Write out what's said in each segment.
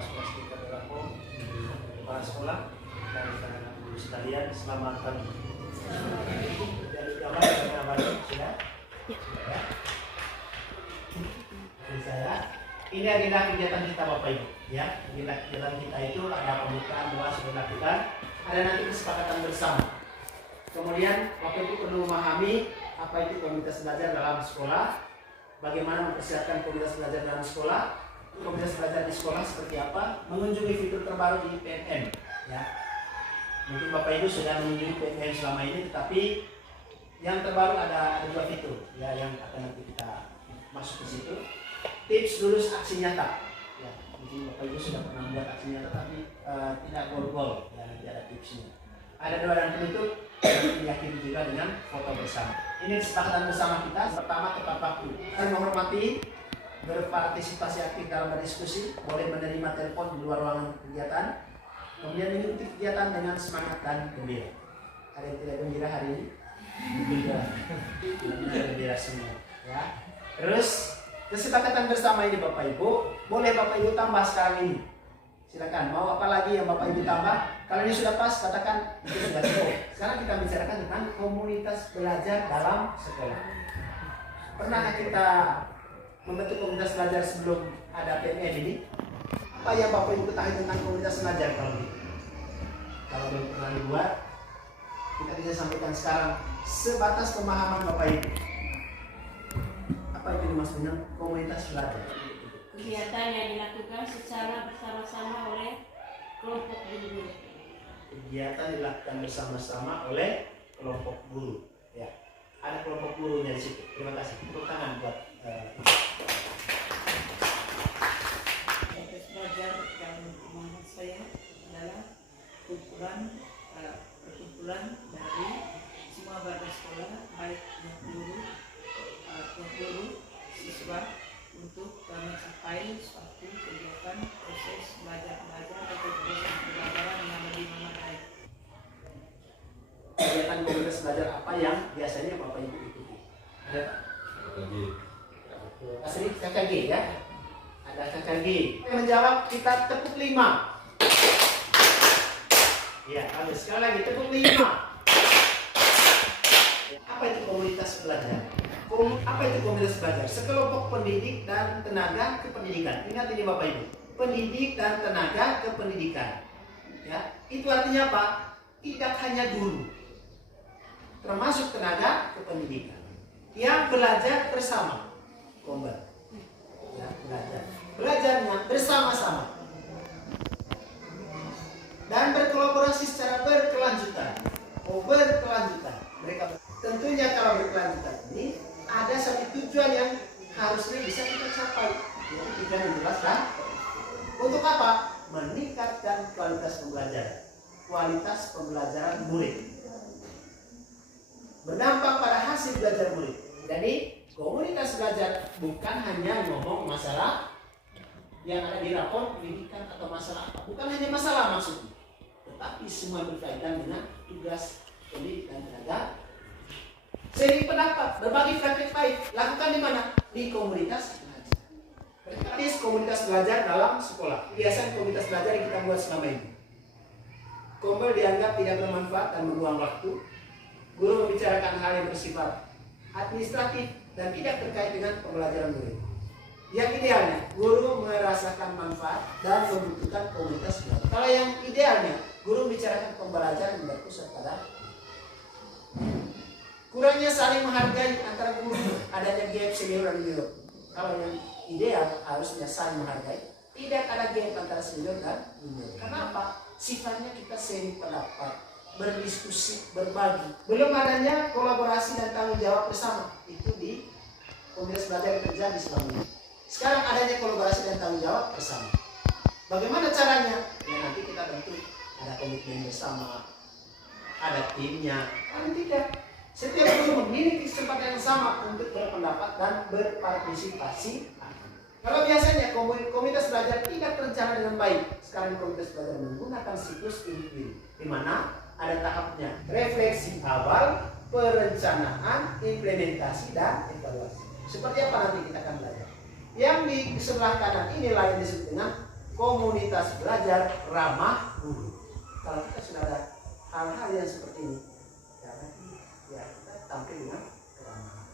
Swastika Berlaku, kepala sekolah dan anak guru sekalian, selamat pagi. Dari gambar yang balik sudah. Dari saya, ini adalah kegiatan kita Bapak Ibu. Ya, kegiatan kita itu ada pembukaan doa sudah dilakukan, ada nanti kesepakatan bersama. Kemudian Bapak Ibu perlu memahami apa itu komunitas belajar dalam sekolah, bagaimana mempersiapkan komunitas belajar dalam sekolah, komunitas belajar di sekolah seperti apa, mengunjungi fitur terbaru di PMN. Ya, mungkin Bapak Ibu sudah mengunjungi PMN selama ini, tetapi yang terbaru ada 2 fitur ya yang akan nanti kita masuk ke situ. Tips lulus aksi nyata. Ya, mungkin Bapak Ibu sudah pernah membuat aksi nyata tapi tidak gol-gol. Ya, nanti ada tipsnya. Ada 2 dan penutup yang diyakini juga dengan foto bersama. Ini kesepakatan bersama kita. Pertama, tepat waktu. Kita menghormati, berpartisipasi aktif dalam berdiskusi, boleh menerima telepon di luar ruangan kegiatan. Kemudian mengikuti kegiatan dengan semangat dan gembira. Ada yang tidak gembira hari ini? Gembira semua. Ya. Terus kesepakatan bersama ini Bapak Ibu, boleh Bapak Ibu tambah sekarang ini. Silakan, mau apa lagi yang Bapak Ibu tambah? Kalau ini sudah pas, katakan itu sudah cukup. Sekarang kita bicarakan tentang komunitas belajar dalam sekolah. Pernahkah kita membentuk komunitas belajar sebelum ada PMN ini? Apa yang Bapak Ibu ketahui tentang komunitas belajar kalau gitu? Kalau belum pernah dibuat, kita bisa sampaikan sekarang sebatas pemahaman Bapak Ibu. Apa itu dimaksud dengan komunitas belajar? Kegiatan yang dilakukan secara bersama-sama oleh kelompok guru. Kegiatan dilakukan bersama-sama oleh kelompok guru. Ya, ada kelompok gurunya di situ. Terima kasih. Tepuk tangan buat. Komunitas belajar yang menurut saya adalah perkumpulan dari semua warga sekolah, baik guru, siswa, untuk mencapai suatu kegiatan proses belajar atau proses pembelajaran yang lebih memadai. Kegiatan komunitas belajar apa yang biasanya Bapak Ibu ikuti? Ada Pak? Asli KKG ya? Ada KKG. Yang menjawab kita tepuk 5. Ya, bagus. Sekali lagi tepuk 5. Apa itu komunitas belajar? Apa itu komunitas belajar? Sekelompok pendidik dan tenaga kependidikan. Ingat ini Bapak Ibu, pendidik dan tenaga kependidikan. Ya, itu artinya apa? Tidak hanya guru, termasuk tenaga kependidikan yang belajar bersama. Kombel, ya, belajarnya bersama-sama dan berkolaborasi secara berkelanjutan. Mereka tentunya kalau berkelanjutan ini ada satu tujuan yang harusnya bisa kita capai. Itu tujuan yang jelas kan? Untuk apa? Meningkatkan kualitas pembelajaran murid. Berdampak pada hasil belajar murid. Jadi komunitas belajar bukan hanya ngomong masalah yang ada di rapor pendidikan atau masalah apa. Bukan hanya masalah maksudnya, tetapi semua berkaitan dengan tugas pendidikan tenaga. Sharing pendapat, berbagi praktik baik, lakukan di mana? Di komunitas belajar. Berarti komunitas belajar dalam sekolah. Biasanya komunitas belajar yang kita buat selama ini. Kombel dianggap tidak bermanfaat dan membuang waktu. Guru membicarakan hal yang bersifat administratif dan tidak terkait dengan pembelajaran murid. Yang idealnya, guru merasakan manfaat dan membutuhkan komunitas belajar. Kalau yang idealnya, guru membicarakan pembelajaran yang berpusat pada kurangnya saling menghargai antara guru, adanya gap senior dan junior. Kalau yang ideal harusnya saling menghargai, tidak ada gap antara senior dan junior. Kenapa? Sifatnya kita sharing pendapat, berdiskusi, berbagi. Belum adanya kolaborasi dan tanggung jawab bersama. Itu di komunitas belajar yang terjadi selama ini. Sekarang adanya kolaborasi dan tanggung jawab bersama. Bagaimana caranya? Ya nanti kita bentuk, ada komitmen bersama, ada timnya. Paling tidak, setiap guru memiliki kesempatan yang sama untuk berpendapat dan berpartisipasi. Kalau biasanya komunitas belajar tidak terencana dengan baik, sekarang komunitas belajar menggunakan siklus individu, di mana ada tahapnya refleksi awal, perencanaan, implementasi, dan evaluasi. Seperti apa nanti kita akan belajar. Yang di sebelah kanan inilah yang disebut dengan komunitas belajar ramah guru. Kalau kita sudah ada hal-hal yang seperti ini, ya kita tampil dengan keramahan.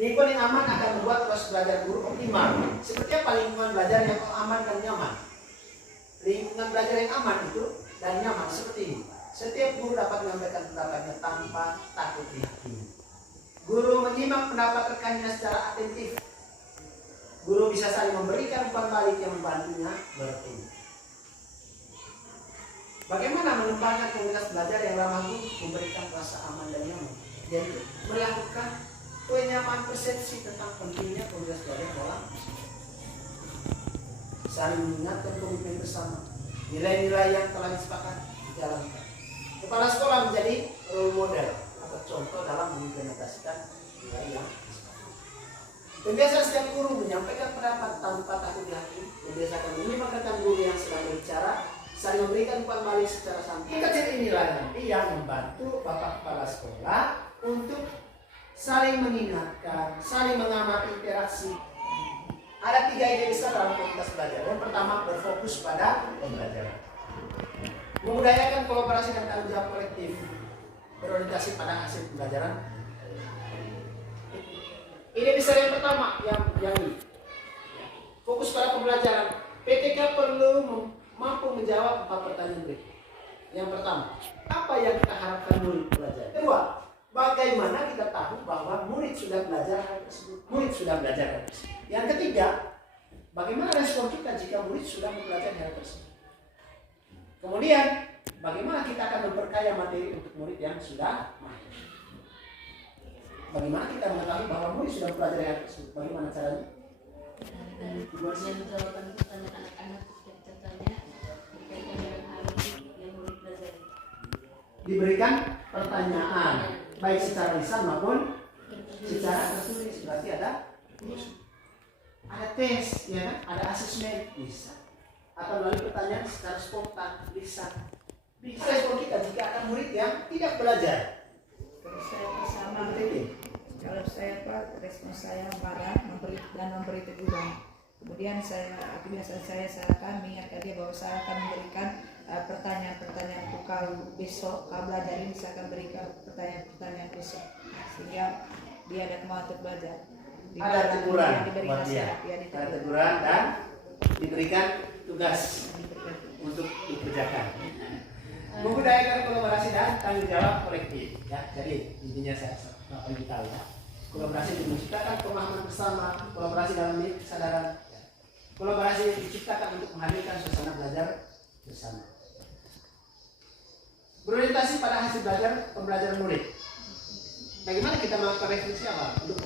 Lingkungan yang aman akan membuat proses belajar guru optimal. Seperti apa lingkungan belajar yang aman dan nyaman? Lingkungan belajar yang aman itu dan nyaman seperti ini. Setiap guru dapat menyampaikan pendapatnya tanpa takut dihakimi. Guru menyimak pendapat rekannya secara atentif. Guru bisa saling memberikan umpan balik yang membantunya bertumbuh. Bagaimana mengembangkan komunitas belajar yang ramah guru? Memberikan rasa aman dan nyaman. Jadi melakukan penyamaan persepsi tentang pentingnya komunitas belajar dalam saling mengingatkan komitmen bersama, nilai-nilai yang telah disepakati dijalankan. Kepala sekolah menjadi role model atau contoh dalam mengimplementasikan nilai yang disepakati. Pembiasaan setiap guru menyampaikan pendapat tanpa takut dihakimi, membiasakan menyimak rekan guru yang sedang berbicara, saling memberikan umpan balik secara santai. Kecil inilah nanti yang membantu Bapak Kepala Sekolah untuk saling mengingatkan, saling mengamati interaksi. Ada 3 ide besar dalam komunitas belajar. Yang pertama, berfokus pada pembelajaran. Membudayakan kolaborasi dan tanggung jawab kolektif. Berorientasi pada hasil pembelajaran. Ide besar yang pertama, yang ini. Fokus pada pembelajaran. PTK perlu mampu menjawab 4 pertanyaan berikut. Yang pertama, apa yang kita harapkan murid belajar? Kedua, bagaimana kita tahu bahwa murid sudah belajar hal tersebut? Murid sudah belajar hal tersebut. Yang ketiga, bagaimana respon kita jika murid sudah mempelajari hal tersebut? Kemudian, bagaimana kita akan memperkaya materi untuk murid yang sudah mahir? Bagaimana kita mengetahui bahwa murid sudah mempelajari hal tersebut? Bagaimana caranya? Dan jawaban pertanyaan anak-anak setiap tertanya berkaitan dengan hal yang murid pelajari. Diberikan pertanyaan baik secara lisan maupun secara tertulis. Berarti ada tes, ya kan? Ada asesmen bisa, atau melalui pertanyaan secara spontan bisa respon kita jika ada murid yang tidak belajar. Kalau saya bersama, kalau saya respon saya marah, memberi teguran. Kemudian biasa saya akan mengingatkan dia bahwa saya akan memberikan pertanyaan-pertanyaan untuk kau besok kau belajar ini, saya akan berikan pertanyaan-pertanyaan besok sehingga dia ada kemauan untuk belajar. Ada teguran buat dia, ada ada teguran dan diberikan tugas untuk dikerjakan. Membudayakan kolaborasi dan tanggung jawab kolektif. Ya, jadi intinya saya bagi tahu ya. Kolaborasi itu menciptakan pemahaman bersama, kolaborasi dalam kesadaran. Ya. Kolaborasi diciptakan untuk menghadirkan suasana belajar bersama. Berorientasi pada hasil belajar pembelajaran murid. Bagaimana kita melakukan refleksi awal untuk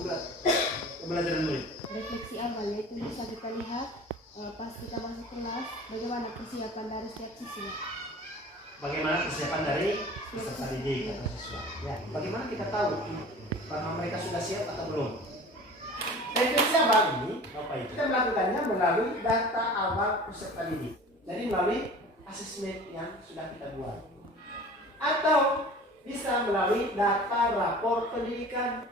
pembelajaran murid? Refleksi awal itu bisa kita lihat pas kita masuk kelas, bagaimana persiapan dari setiap sisi. Bagaimana persiapan dari peserta didik atau siswa? Ya, bagaimana kita tahu bahwa mereka sudah siap atau belum? Refleksi awal ini, Bapak Ibu, kita melakukannya melalui data awal peserta didik. Jadi melalui asesmen yang sudah kita buat. Atau bisa melalui data rapor pendidikan,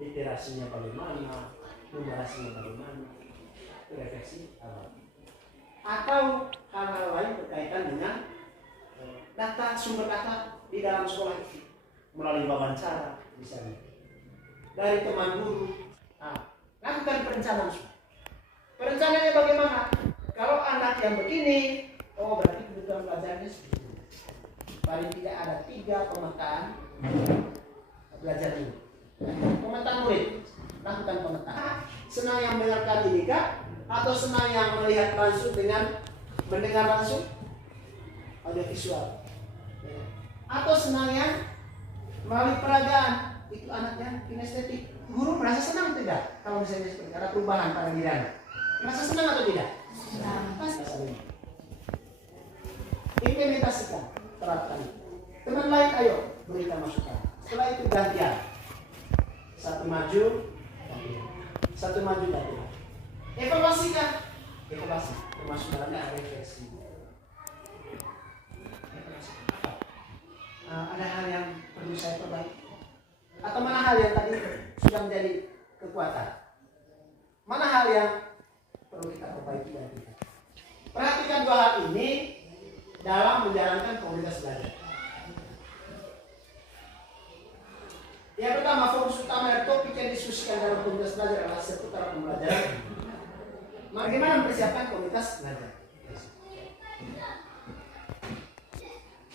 literasinya bagaimana, numerasinya bagaimana, itu refleksi awal. Atau hal-hal lain berkaitan dengan data, sumber data di dalam sekolah itu melalui wawancara misalnya dari teman guru. Lakukan perencanaan. Perencanaannya bagaimana? Kalau anak yang begini, berarti kebutuhan belajarnya seperti ini. Paling tidak ada 3 pemetaan belajar ini. Pemetaan murid, lakukan pemetaan. Senang yang mendengarkan didikan atau senang yang melihat langsung dengan mendengar langsung audio visual, atau senang yang melalui peragaan, itu anaknya kinestetik. Guru merasa senang tidak kalau misalnya seperti ada perubahan pada diri anak? Merasa senang atau tidak? Senang. Pasti. Implementasikan, terapkan. Teman lain ayo berikan masukan. Setelah itu gantian. Satu maju, gantian. Satu maju, gantian. Evaluasikan. Evaluasi termasuk dalamnya refleksi. Ada hal yang perlu saya perbaiki, atau mana hal yang tadi sudah menjadi kekuatan, mana hal yang perlu kita perbaiki dan kita. Perhatikan dua hal ini dalam menjalankan komunitas belajar. Yang pertama, fokus utama dan topik yang diskusikan dalam komunitas belajar adalah seputar pembelajaran. Bagaimana mempersiapkan komunitas belajar?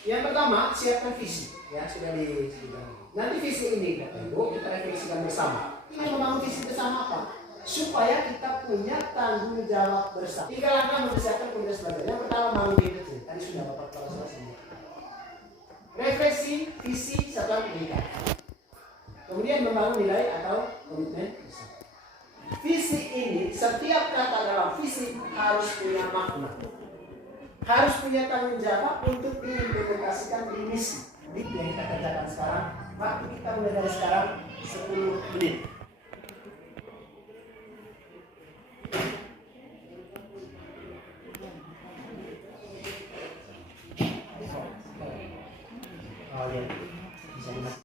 Yang pertama, siapkan visi. Ya, sudah disebutkan. Nanti visi ini, Bapak Ibu, kita refleksikan bersama. Ini membangun visi bersama apa? Supaya kita punya tanggung jawab bersama. 3 langkah mempersiapkan komunitas belajar. Yang pertama, bangun diri kecil. Tadi sudah Bapak Kepala Sekolah sendiri. Refleksi, visi, satuan pendidikan. Kemudian membangun nilai atau komitmen bersama. Visi ini, setiap kata dalam visi harus punya makna. Harus punya tanggung jawab untuk diimplementasikan di misi. Itu yang kita kerjakan sekarang. Waktu kita mulai dari sekarang 10 menit. Oh, ya.